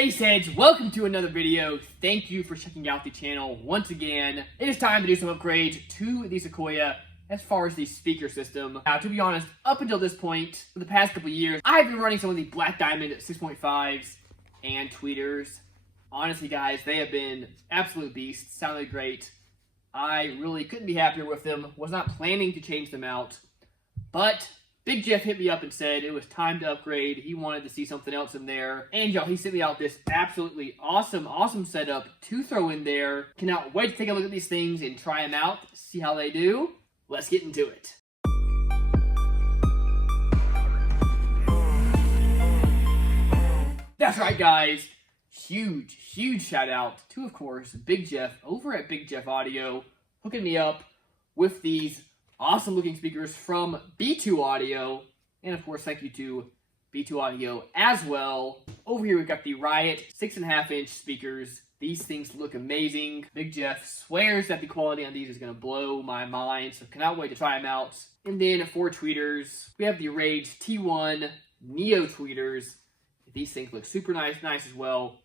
Bass heads, welcome to another video. Thank you for checking out the channel once again. It is time to do some upgrades to the Sequoia as far as the speaker system. Now, to be honest, up until this point, for the past couple years, I've been running some of the Black Diamond 6.5s and tweeters. Honestly, guys, they have been absolute beasts. Sounded great. I really couldn't be happier with them. Was not planning to change them out, but Big Jeff hit me up and said it was time to upgrade. He wanted to see something else in there. And y'all, he sent me out this absolutely awesome setup to throw in there. Cannot wait to take a look at these things and try them out, see how they do. Let's get into it. That's right, guys. Huge shout out to, of course, Big Jeff over at Big Jeff Audio, hooking me up with these awesome looking speakers from B2 Audio. And of course, thank you to B2 Audio as well. Over here, we've got the Riot 6.5-inch speakers. These things look amazing. Big Jeff swears that the quality on these is going to blow my mind, so cannot wait to try them out. And then for tweeters, we have the Rage T1 Neo tweeters. These things look super nice as well.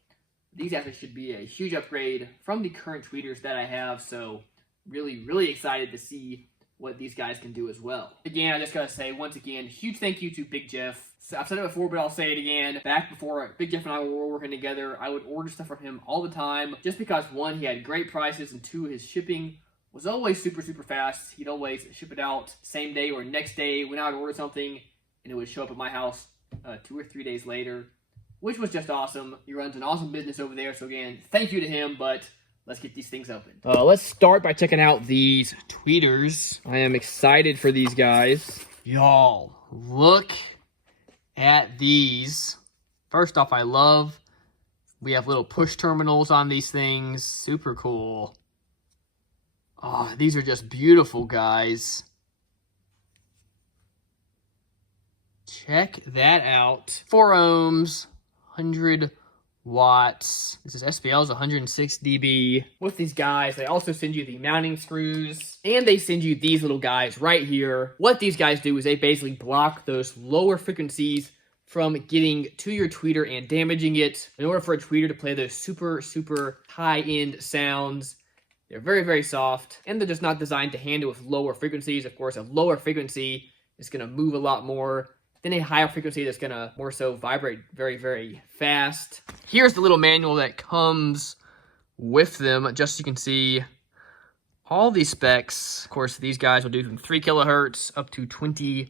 These actually should be a huge upgrade from the current tweeters that I have, so really excited to see what these guys can do as well. Again, I just gotta say, once again, huge thank you to Big Jeff. So I've said it before, but I'll say it again. Back before Big Jeff and I were working together, I would order stuff from him all the time, just because one, he had great prices, and two, his shipping was always super fast. He'd always ship it out same day or next day when I would order something, and it would show up at my house 2 or 3 days later, which was just awesome. He runs an awesome business over there, so again, thank you to him, but let's get these things open. Let's start by checking out these tweeters. I am excited for these guys. Y'all, look at these. First off, we have little push terminals on these things. Super cool. Oh, these are just beautiful, guys. Check that out. 4 ohms, 100 watts. This is SPL's 106 dB. With these guys, they also send you the mounting screws, and they send you these little guys right here. What these guys do is they basically block those lower frequencies from getting to your tweeter and damaging it. In order for a tweeter to play those super high-end sounds, they're very soft, and they're just not designed to handle with lower frequencies. Of course, a lower frequency is going to move a lot more than a higher frequency that's going to more so vibrate very fast. Here's the little manual that comes with them, just so you can see all these specs. Of course, these guys will do from 3 kilohertz up to 20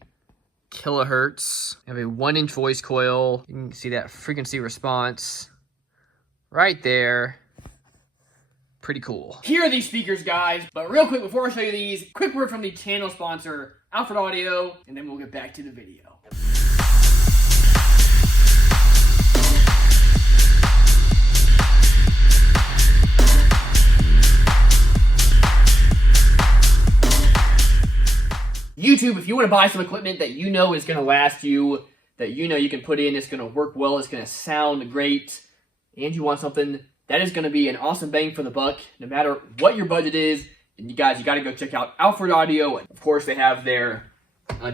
kilohertz. They have a 1-inch voice coil. You can see that frequency response right there. Pretty cool. Here are these speakers, guys. But real quick, before I show you these, quick word from the channel sponsor, Alfred Audio, and then we'll get back to the video. YouTube, if you want to buy some equipment that you know is going to last you, that you know you can put in, it's going to work well, it's going to sound great, and you want something that is going to be an awesome bang for the buck, no matter what your budget is, and you guys, you got to go check out Alfred Audio. Of course, they have their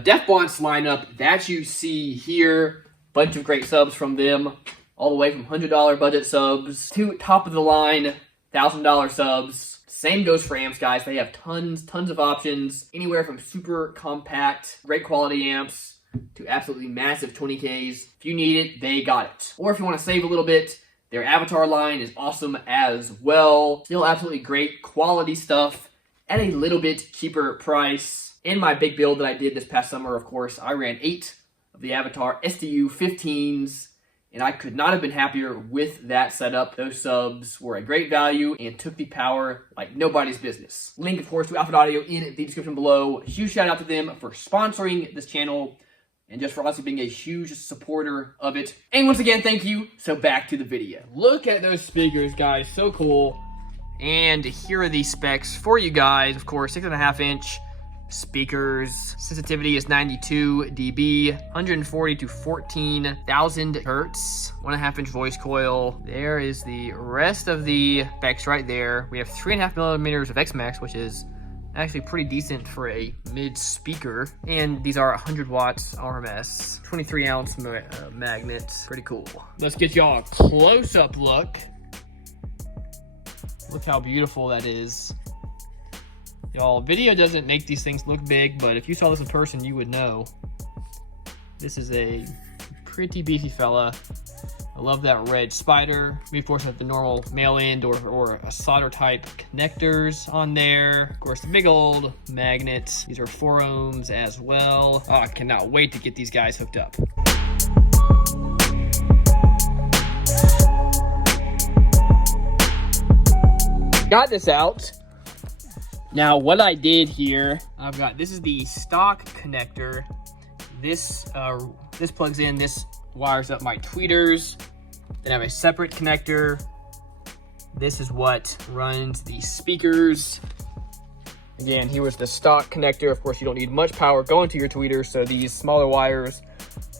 Def Bonds lineup that you see here. Bunch of great subs from them, all the way from $100 budget subs to top of the line $1,000 subs. Same goes for amps, guys. They have tons of options, anywhere from super compact, great quality amps to absolutely massive 20Ks. If you need it, they got it. Or if you want to save a little bit, their Avatar line is awesome as well. Still absolutely great quality stuff at a little bit cheaper price. In my big build that I did this past summer, of course, I ran 8 of the Avatar SDU 15s, and I could not have been happier with that setup. Those subs were a great value and took the power like nobody's business. Link, of course, to Alfred Audio in the description below. Huge shout out to them for sponsoring this channel and just for also being a huge supporter of it. And once again, thank you. So back to the video. Look at those speakers, guys. So cool. And here are the specs for you guys. Of course, 6.5-inch speakers. Sensitivity is 92 dB, 140 to 14,000 hertz, 1.5-inch voice coil. There is the rest of the specs right there. We have 3.5 millimeters of X-Max, which is Actually pretty decent for a mid speaker. And these are 100 watts RMS, 23 ounce magnets. Pretty cool. Let's get y'all a close-up look. Look how beautiful that is. Y'all, video doesn't make these things look big, but if you saw this in person, you would know. This is a pretty beefy fella. I love that red spider. We of course have the normal male end or a solder type connectors on there. Of course, the big old magnets. These are 4 ohms as well. Oh, I cannot wait to get these guys hooked up. Got this out. Now what I did here, this is the stock connector. This plugs in, this wires up my tweeters. Then I have a separate connector. This is what runs the speakers. Again, here was the stock connector. Of course, you don't need much power going to your tweeters, so these smaller wires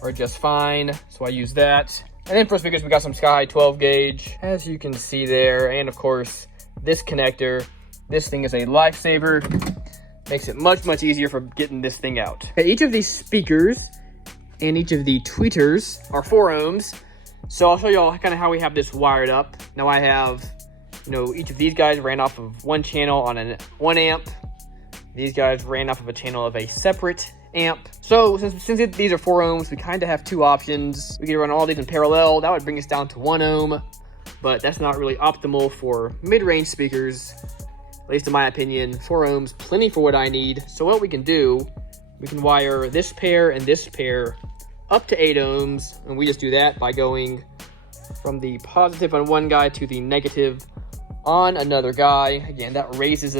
are just fine. So I use that. And then for speakers, we got some Sky 12 gauge, as you can see there. And of course, this connector. This thing is a lifesaver. Makes it much, much easier for getting this thing out. Okay, each of these speakers and each of the tweeters are 4 ohms. So I'll show you all kind of how we have this wired up. Now I have, each of these guys ran off of one channel on a 1 amp. These guys ran off of a channel of a separate amp. So since these are 4 ohms, we kind of have 2 options. We can run all these in parallel. That would bring us down to 1 ohm, but that's not really optimal for mid-range speakers. At least in my opinion, 4 ohms, plenty for what I need. So what we can do, we can wire this pair and this pair up to 8 ohms, and we just do that by going from the positive on one guy to the negative on another guy. Again, that raises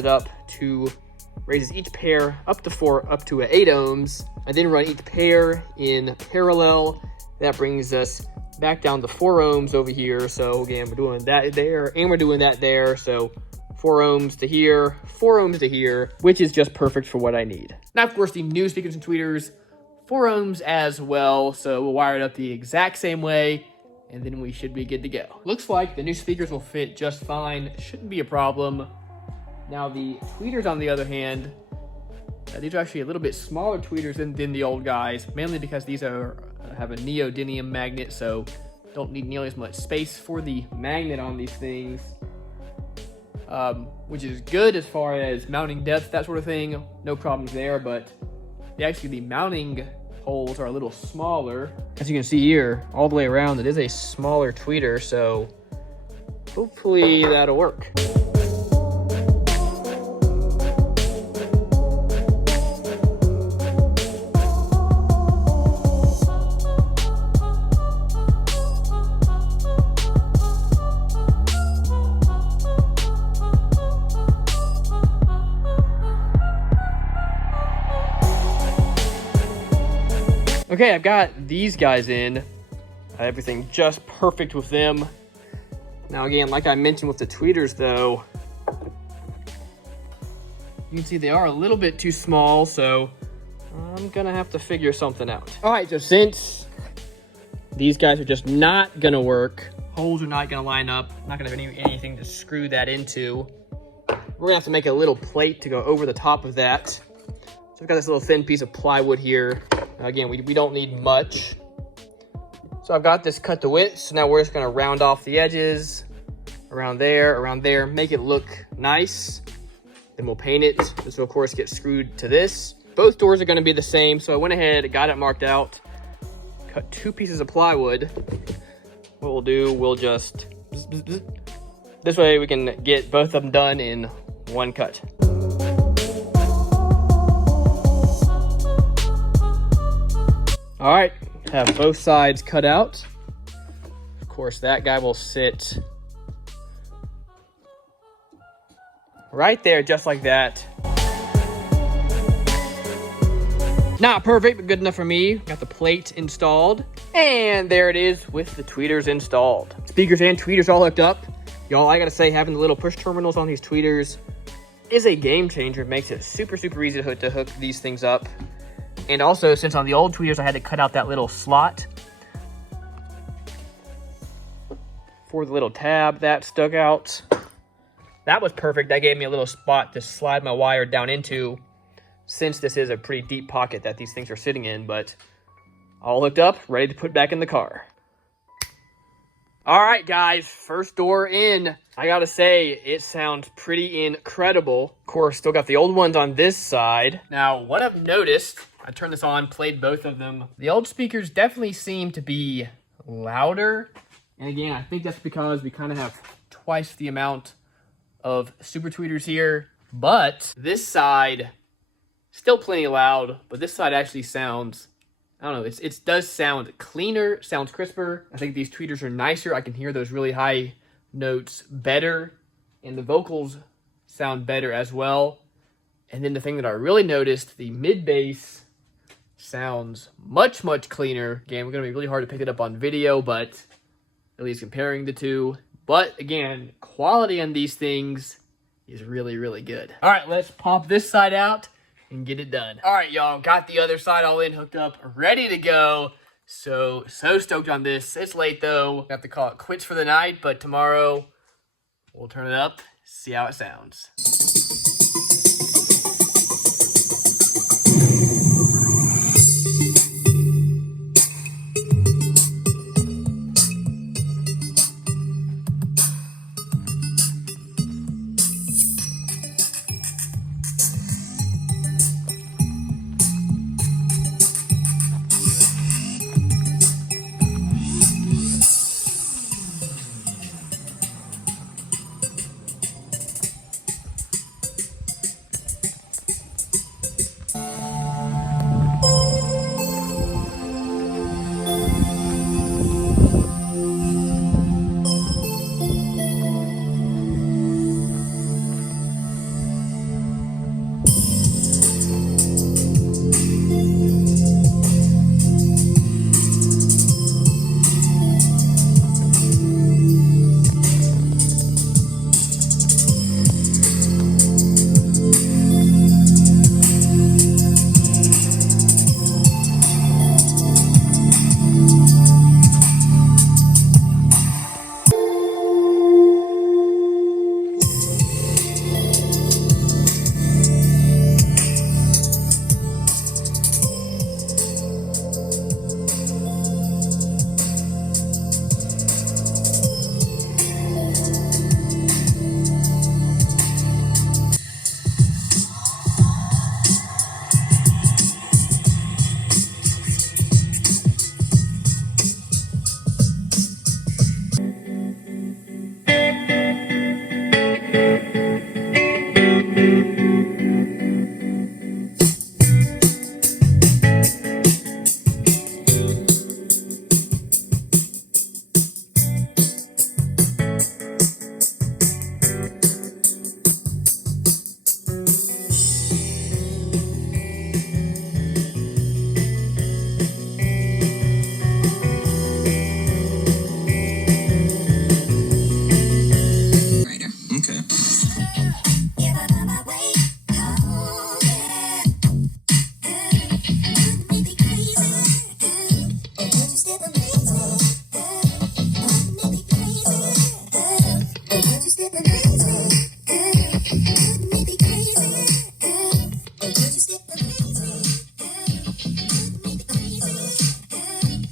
each pair up to 8 ohms, and then run each pair in parallel. That brings us back down to 4 ohms over here. So again, we're doing that there, and we're doing that there. So 4 ohms to here, 4 ohms to here, which is just perfect for what I need. Now, of course, the new speakers and tweeters, 4 ohms as well, so we'll wire it up the exact same way, and then we should be good to go. Looks like the new speakers will fit just fine, shouldn't be a problem. Now, the tweeters, on the other hand, these are actually a little bit smaller tweeters than the old guys, mainly because these have a neodymium magnet, so don't need nearly as much space for the magnet on these things. Which is good as far as mounting depth, that sort of thing. No problems there, but the mounting holes are a little smaller. As you can see here, all the way around, it is a smaller tweeter, so hopefully that'll work. Okay, I've got these guys in. Everything just perfect with them. Now again, like I mentioned with the tweeters though, you can see they are a little bit too small, so I'm gonna have to figure something out. All right, so since these guys are just not gonna work, holes are not gonna line up, not gonna have anything to screw that into, we're gonna have to make a little plate to go over the top of that. So I've got this little thin piece of plywood here. Again, we don't need much. So I've got this cut to width. So now we're just gonna round off the edges around there, make it look nice. Then we'll paint it. This will of course get screwed to this. Both doors are gonna be the same. So I went ahead, got it marked out, cut 2 pieces of plywood. What we'll do, we'll just, this way we can get both of them done in one cut. All right, have both sides cut out. Of course, that guy will sit right there, just like that. Not perfect, but good enough for me. Got the plate installed. And there it is with the tweeters installed. Speakers and tweeters all hooked up. Y'all, I gotta say, having the little push terminals on these tweeters is a game changer. It makes it super, super easy to hook these things up. And also, since on the old tweeters, I had to cut out that little slot for the little tab that stuck out. That was perfect. That gave me a little spot to slide my wire down into, since this is a pretty deep pocket that these things are sitting in, but all hooked up, ready to put back in the car. All right, guys, first door in. I gotta say, it sounds pretty incredible. Of course, still got the old ones on this side. Now, what I've noticed, I turned this on, played both of them. The old speakers definitely seem to be louder. And again, I think that's because we kind of have twice the amount of super tweeters here. But this side, still plenty loud, but this side actually sounds, I don't know, it does sound cleaner, sounds crisper. I think these tweeters are nicer. I can hear those really high notes better, and the vocals sound better as well. And then the thing that I really noticed, the mid bass sounds much, much cleaner. Again, we're going to be really hard to pick it up on video, but at least comparing the two. But again, quality on these things is really, really good. All right, let's pop this side out and get it done. All right, y'all, got the other side all in, hooked up, ready to go. So stoked on this. It's late though. I have to call it quits for the night, but tomorrow we'll turn it up, see how it sounds.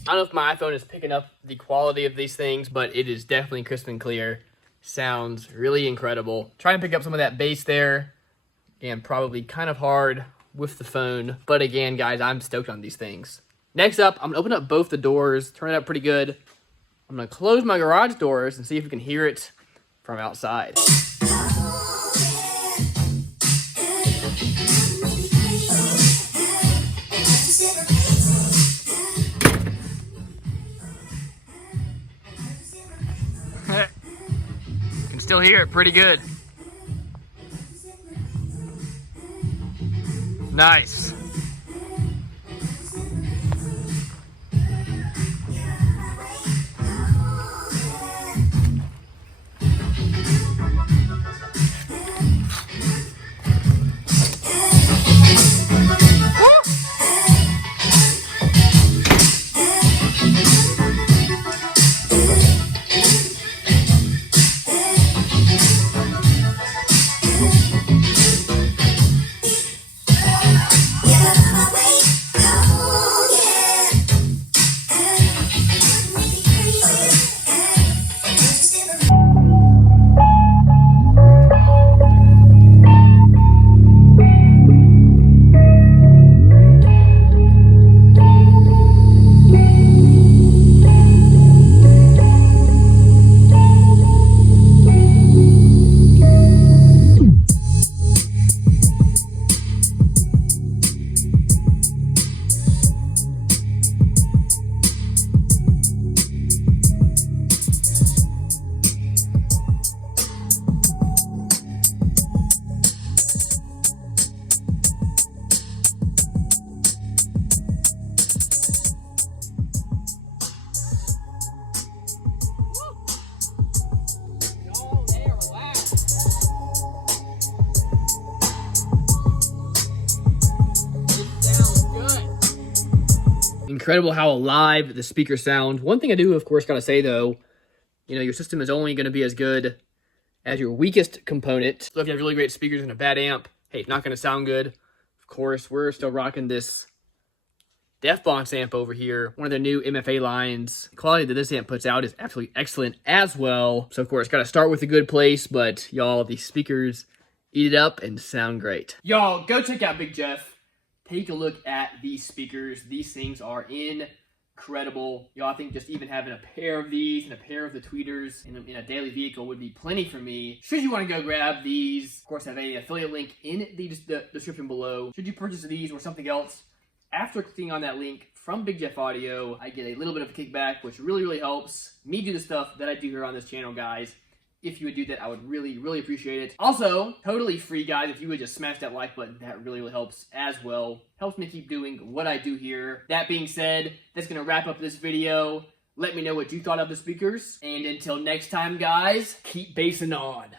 I don't know if my iPhone is picking up the quality of these things, but it is definitely crisp and clear. Sounds really incredible. Trying to pick up some of that bass there, and probably kind of hard with the phone. But again, guys, I'm stoked on these things. Next up, I'm gonna open up both the doors, turn it up pretty good. I'm gonna close my garage doors and see if we can hear it from outside. Still hear it pretty good. Nice. incredible how alive the speakers sound. One thing I do, of course, got to say, though, you know, your system is only going to be as good as your weakest component. So if you have really great speakers and a bad amp, hey, it's not going to sound good. Of course, we're still rocking this DefBonks amp over here, one of their new MFA lines. The quality that this amp puts out is absolutely excellent as well. So, of course, got to start with a good place, but y'all, these speakers eat it up and sound great. Y'all, go check out Big Jeff. Take a look at these speakers. These things are incredible. Y'all, I think just even having a pair of these and a pair of the tweeters in a daily vehicle would be plenty for me. Should you want to go grab these, of course, I have an affiliate link in the description below. Should you purchase these or something else, after clicking on that link from Big Jeff Audio, I get a little bit of a kickback, which really, really helps me do the stuff that I do here on this channel, guys. If you would do that, I would really, really appreciate it. Also, totally free, guys. If you would just smash that like button, that really, really helps as well. Helps me keep doing what I do here. That being said, that's going to wrap up this video. Let me know what you thought of the speakers. And until next time, guys, keep bassing on.